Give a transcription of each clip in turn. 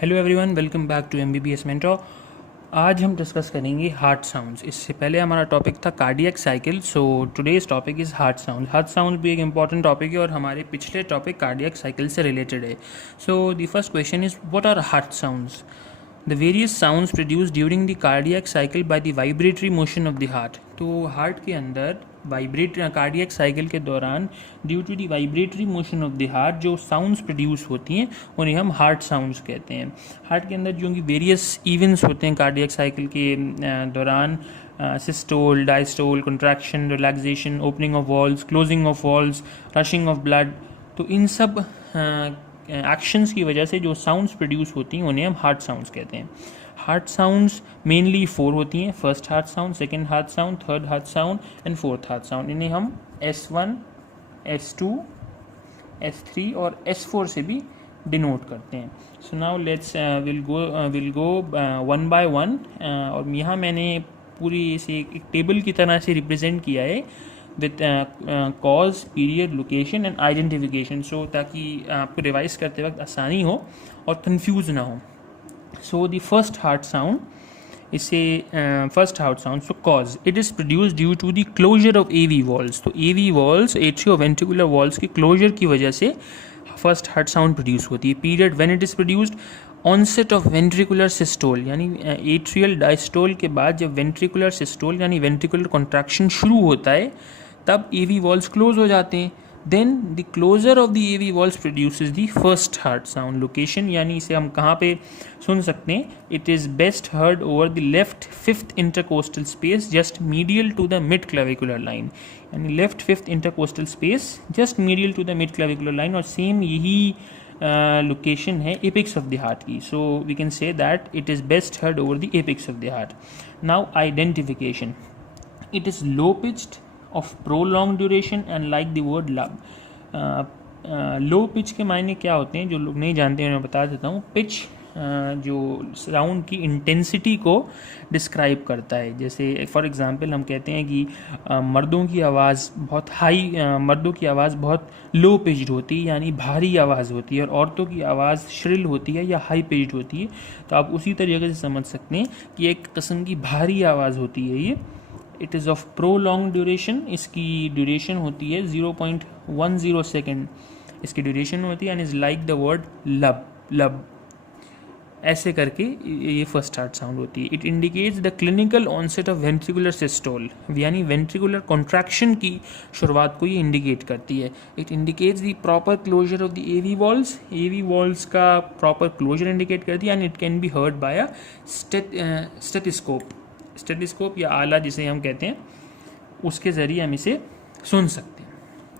Hello everyone, welcome back to MBBS mentor. आज हम discuss करेंगे हार्ट साउंड्स। इससे पहले हमारा टॉपिक था cardiac cycle. So today's topic is heart sound. Heart sound भी एक इंपॉर्टेंट टॉपिक है और हमारे पिछले टॉपिक कार्डियक साइकिल से रिलेटेड है। So the first question is what are heart sounds? The various sounds produce during the cardiac cycle by the vibratory motion of the heart. तो heart के अंदर cardiac cycle के दौरान due to the vibratory motion of the heart जो sounds produce होती हैं उन्हें हम हार्ट साउंड्स कहते हैं। हार्ट के अंदर जो कि वेरियस इवेंट्स होते हैं कार्डियक साइकिल के दौरान, systole, diastole, contraction, relaxation, opening of walls, closing of walls, rushing of blood, तो इन सब एक्शंस की वजह से जो साउंड्स प्रोड्यूस होती हैं उन्हें हम हार्ट साउंड्स कहते हैं। हार्ट साउंड्स मेनली 4 होती हैं: first heart sound, second heart sound, third heart sound and fourth heart sound. इन्हें हम S1, S2, S3 और S4 से भी डिनोट करते हैं। So now let's will go one by one. और यहाँ मैंने पूरी इसे एक टेबल की तरह से रिप्रेजेंट किया है with cause, period, location and identification, so ताकि आपको रिवाइज करते वक्त आसानी हो और कंफ्यूज ना हो। So the first heart sound is first heart sound. So cause, it is produced due to the closure of AV valves. तो AV valves, atrioventricular valves की closure की वजह से first heart sound produce होती है। Period, when it is produced, onset of ventricular systole, यानी atrial diastole के बाद जब ventricular systole यानी ventricular contraction शुरू होता है तब AV valves close हो जाते हैं। Then the closure of the AV valves produces the first heart sound. Location, यानी इसे हम कहाँ पे सुन सकते हैं? It is best heard over the left fifth intercostal space just medial to the mid clavicular line. यानी left fifth intercostal space just medial to the mid clavicular line, और same यही location है apex of the heart की. So we can say that it is best heard over the apex of the heart. Now identification. It is low pitched, of prolonged duration and like the word love. Low pitch के मायने क्या होते हैं? जो लोग नहीं जानते हैं मैं बता देता हूँ। पिच जो साउंड की इंटेंसिटी को डिस्क्राइब करता है। जैसे फॉर एग्जांपल हम कहते हैं कि मर्दों की आवाज़ बहुत हाई, मर्दों की आवाज़ बहुत लो पिच्ड होती है यानी भारी आवाज़ होती है, और औरतों की आवाज़ श्रिल होती है या हाई पिच्ड होती है। तो आप उसी तरीके से समझ सकते हैं कि एक किस्म की भारी आवाज़ होती है ये। It is of prolong duration, इसकी ड्यूरेशन होती है 0.10 सेकेंड इसकी ड्यूरेशन होती है, and is like the word लब लब, ऐसे करके ये फर्स्ट हार्ट साउंड होती है। It indicates the clinical onset of ventricular systole, यानी वेंट्रिकुलर कॉन्ट्रैक्शन की शुरुआत को ये इंडिकेट करती है। It indicates the proper closure of the AV valves, AV valves का प्रॉपर क्लोजर इंडिकेट करती है, and it can be heard by a stethoscope या आला जिसे हम कहते हैं, उसके ज़रिए हम इसे सुन सकते हैं।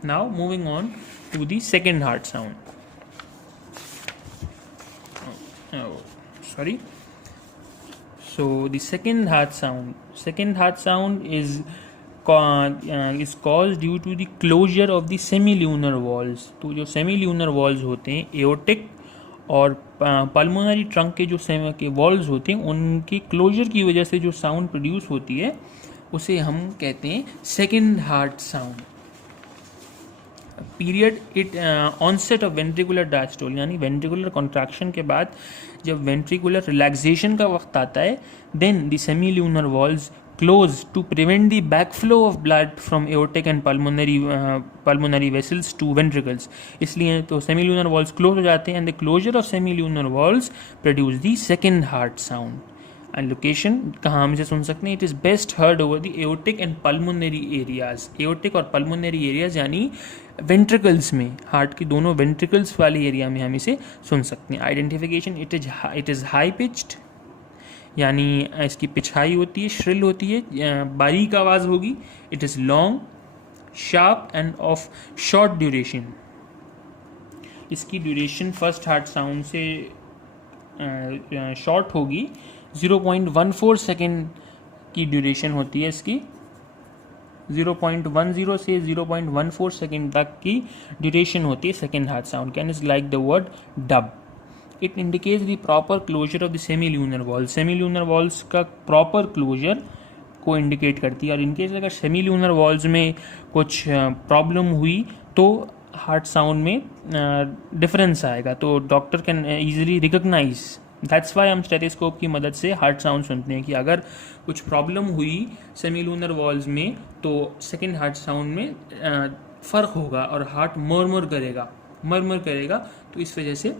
Now moving on to the second heart sound. So the second heart sound is caused due to the closure of the semilunar valves. तो जो semilunar valves होते हैं, aortic और पल्मोनरी ट्रंक के जो के वॉल्व्स होते हैं, उनकी क्लोजर की वजह से जो साउंड प्रोड्यूस होती है उसे हम कहते हैं second heart sound. Period, it onset of ventricular diastole, यानी वेंट्रिकुलर कॉन्ट्रैक्शन के बाद जब वेंट्रिकुलर रिलैक्सेशन का वक्त आता है, then the semilunar valves close to prevent the backflow of blood from aortic and pulmonary vessels to ventricles. इसलिए तो semilunar valves close हो जाते हैं, and the closure of semilunar valves produce the second heart sound. And location, कहाँ हम इसे सुन सकते हैं? It is best heard over the aortic and pulmonary areas. Aortic और pulmonary areas यानी ventricles में, हार्ट की दोनों ventricles वाले एरिया में हम इसे सुन सकते हैं। Identification, it is high pitched, यानी इसकी पिच हाई होती है, श्रिल होती है, बारीक आवाज़ होगी। It is long, sharp end of short duration. इसकी ड्यूरेशन फर्स्ट हार्ट साउंड से शॉर्ट होगी, 0.14 सेकेंड की ड्यूरेशन होती है इसकी। 0.10 से 0.14 सेकेंड तक की ड्यूरेशन होती है second heart sound, can is like the word dub. It indicates the proper closure of the semilunar valves, semilunar valves का प्रॉपर क्लोजर को इंडिकेट करती है। और इनकेस अगर सेमील्यूनर वॉल्स में कुछ प्रॉब्लम हुई तो हार्ट साउंड में डिफरेंस आएगा, तो doctor can easily recognise that's why हम स्टेथोस्कोप की मदद से हार्ट साउंड सुनते हैं कि अगर कुछ प्रॉब्लम हुई सेमीलूनर वॉल्स में तो सेकेंड हार्ट साउंड में फ़र्क होगा और हार्ट मरमर करेगा, तो इस वजह से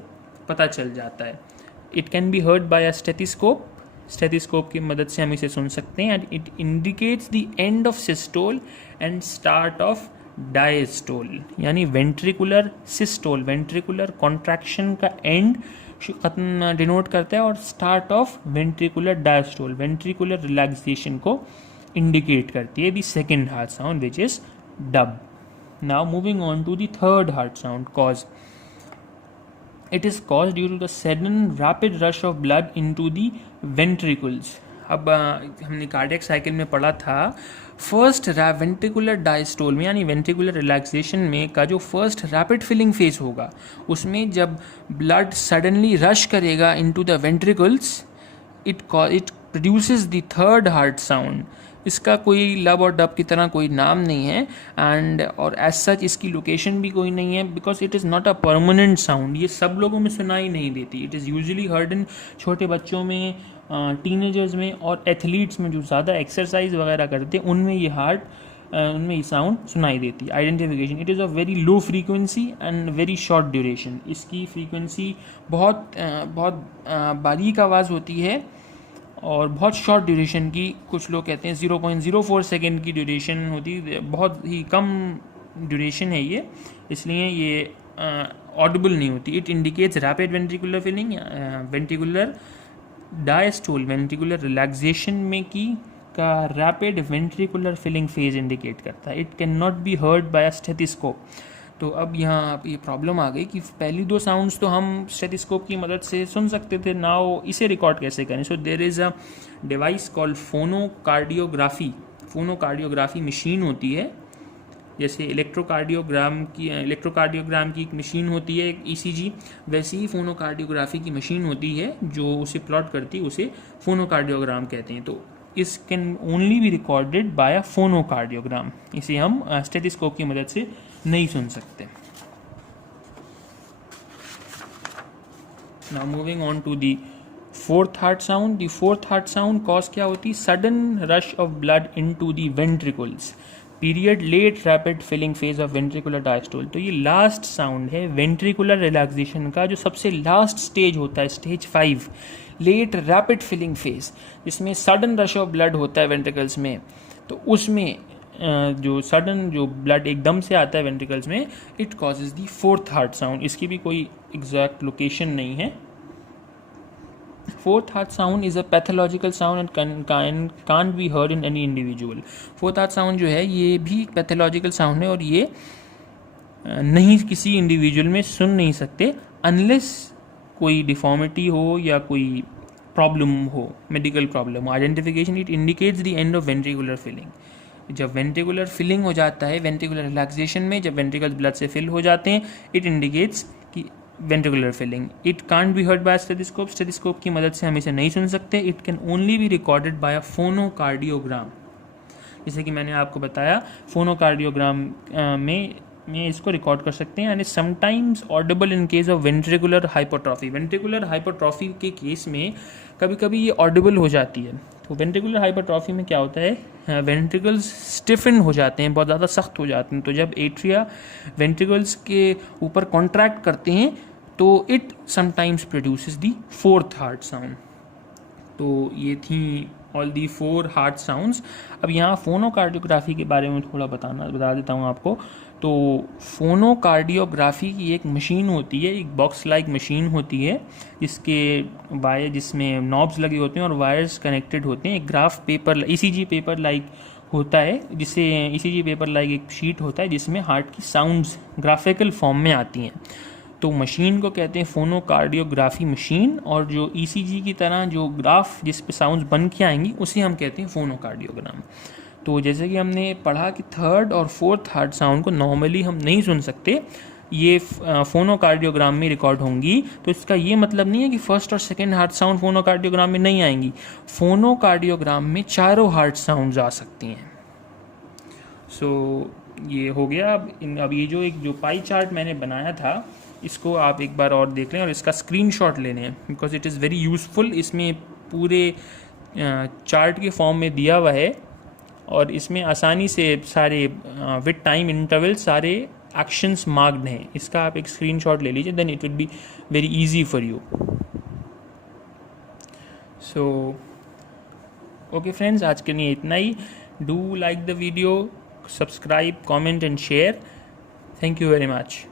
पता चल जाता है। It can be heard by a stethoscope की मदद से हम इसे सुन सकते हैं। And it indicates the end of systole and start of diastole, यानी वेंट्रिकुलर सिस्टोल, वेंट्रिकुलर कॉन्ट्रैक्शन का एंड खत्म डिनोट करता है, और start of ventricular diastole, ventricular relaxation को इंडिकेट करती है the second heart sound which is dub. Now moving on to the third heart sound, cause. It is caused due to the sudden rapid rush of blood into the ventricles. अब हमने cardiac cycle में पढ़ा था first ventricular diastole में यानी ventricular relaxation में का जो फर्स्ट रैपिड फिलिंग फेज होगा उसमें जब ब्लड सडनली रश करेगा into the ventricles, it produces the third heart sound. इसका कोई लब और डब की तरह कोई नाम नहीं है एंड और एज सच इसकी लोकेशन भी कोई नहीं है, because it is not a permanent sound. ये सब लोगों में सुनाई नहीं देती। It is usually heard in छोटे बच्चों में, टीनेजर्स में और एथलीट्स में जो ज़्यादा एक्सरसाइज वगैरह करते हैं उनमें ये साउंड सुनाई देती है। Identification, it is a very low frequency and very short duration. इसकी फ्रीक्वेंसी बहुत बारीक आवाज़ होती है और बहुत शॉर्ट ड्यूरेशन की, कुछ लोग कहते हैं 0.04 सेकेंड की ड्यूरेशन होती है, बहुत ही कम ड्यूरेशन है ये, इसलिए ये ऑडिबल नहीं होती। It indicates rapid ventricular filling, ventricular diastole, ventricular relaxation में की का rapid ventricular filling phase indicate करता है। It can not be heard by a stethoscope. तो अब यहाँ ये प्रॉब्लम आ गई कि पहली दो साउंड्स तो हम स्टेथोस्कोप की मदद से सुन सकते थे, नाउ इसे रिकॉर्ड कैसे करें? So there is a device called phonocardiography. Phonocardiography machine होती है, जैसे इलेक्ट्रोकार्डियोग्राम की एक मशीन होती है, एक ईसीजी, वैसे ही फोनोकार्डियोग्राफी की मशीन होती है जो उसे प्लॉट करती है, उसे फोनोकार्डियोग्राम कहते हैं। तो इस can only be recorded by a phonocardiogram. इसे हम स्टेथोस्कोप की मदद से नहीं सुन सकते। Now moving on to the fourth heart sound. The fourth heart sound cause क्या होती? Sudden rush of blood into the ventricles, period late rapid filling phase of ventricular diastole. तो ये लास्ट साउंड है वेंट्रिकुलर रिलैक्सेशन का, जो सबसे last stage होता है, stage 5, late rapid filling phase, जिसमें सडन रश ऑफ ब्लड होता है वेंट्रिकल्स में। तो उसमें जो सडन जो ब्लड एकदम से आता है वेंट्रिकल्स में, it causes the fourth heart sound. इसकी भी कोई एग्जैक्ट लोकेशन नहीं है। Fourth heart sound is a pathological sound and can't be heard in any individual. Fourth heart sound जो है ये भी पैथोलॉजिकल साउंड है और ये नहीं किसी इंडिविजुअल में सुन नहीं सकते अनलेस कोई डिफॉर्मिटी हो या कोई प्रॉब्लम हो, मेडिकल प्रॉब्लम हो। Identification, it indicates the end of ventricular filling. जब वेंट्रिकुलर फिलिंग हो जाता है, वेंट्रिकुलर रिलैक्सेशन में जब वेंट्रिकल्स ब्लड से फिल हो जाते हैं, इट इंडिकेट्स कि ventricular filling. It can't be heard by stethoscope. Stethoscope की मदद से हम इसे नहीं सुन सकते। It can only be recorded by a phonocardiogram. जैसे कि मैंने आपको बताया, फोनोकार्डियोग्राम में इसको रिकॉर्ड कर सकते हैं। And sometimes Audible in case of ventricular hypotrophy. Ventricular hypotrophy के केस में कभी कभी ये ऑडिबल हो जाती है। तो वेंट्रिकुलर हाइपोट्रॉफी में क्या होता है, वेंट्रिकल्स स्टिफन हो जाते हैं, बहुत ज़्यादा सख्त हो जाते हैं। तो जब एट्रिया वेंट्रिकल्स के ऊपर कॉन्ट्रैक्ट करते हैं तो it sometimes produces the fourth heart sound. तो ये थी ऑल दी 4 हार्ट साउंड्स। अब यहाँ फोनोकार्डियोग्राफी के बारे में थोड़ा बता देता हूँ आपको। तो फोनोकार्डियोग्राफी की एक मशीन होती है, एक बॉक्स लाइक मशीन होती है जिसमें नॉब्स लगे होते हैं और वायर्स कनेक्टेड होते हैं। एक graph paper, ECG paper like होता है, जिसे ईसीजी पेपर लाइक एक शीट होता है जिसमें हार्ट की साउंड्स ग्राफिकल फॉर्म में आती हैं। तो मशीन को कहते हैं फोनोकार्डियोग्राफी मशीन, और जो ईसीजी की तरह जो ग्राफ जिस पे साउंड्स बन के आएंगी उसे हम कहते हैं फोनोकार्डियोग्राम। तो जैसे कि हमने पढ़ा कि थर्ड और फोर्थ हार्ट साउंड को नॉर्मली हम नहीं सुन सकते, ये फोनोकार्डियोग्राम में रिकॉर्ड होंगी। तो इसका ये मतलब नहीं है कि फर्स्ट और सेकेंड हार्ट साउंड फोनोकार्डियोग्राम में नहीं आएंगी। फोनोकार्डियोग्राम में चारों हार्ट साउंड्स आ सकती हैं। सो ये हो गया। अब ये जो पाई चार्ट मैंने बनाया था इसको आप एक बार और देख लें और इसका स्क्रीनशॉट लेने हैं because it is very useful. इसमें पूरे चार्ट के फॉर्म में दिया हुआ है और इसमें आसानी से सारे विद टाइम इंटरवल सारे एक्शंस मार्क्ड हैं। इसका आप एक स्क्रीनशॉट ले लीजिए, then it will be very easy for you. So okay friends, आज के लिए इतना ही। Do like the video, subscribe, comment and share. Thank you very much.